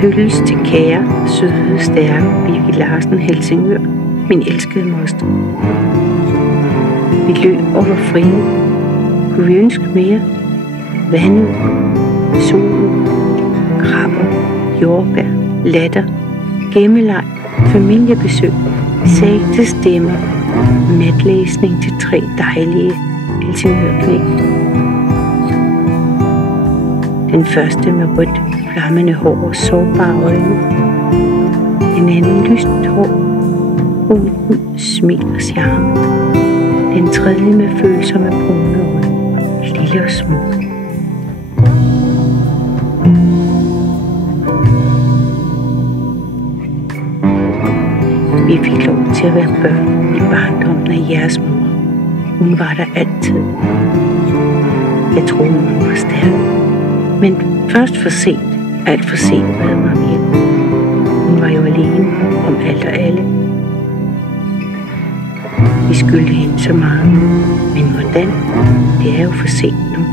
hyldest til kære, søde, stærke Birgit Larsen, Helsingør, min elskede moster. Vi løb og var frie. Kunne vi ønske mere? Vandet, solen, krabber, jordbær, latter, gemmeleg, familiebesøg, sagte stemmer, natlæsning til 3 dejlige Helsingør-knæk. Den første med rødt, flammende hår og sårbare øjne. En anden lyst hår, brun hud, smil og charme. Den tredje med følsomme brune øjne, lille og smuk. Vi fik lov til at være børn i barndommen af jeres mor. Hun var der altid. Jeg troede, hun var stærk. Men først for sent, alt for sent bad mig om hjælp. Hun var jo alene om alt og alle. Vi skyldte hende så meget. Men hvordan? Det er jo for sent nu.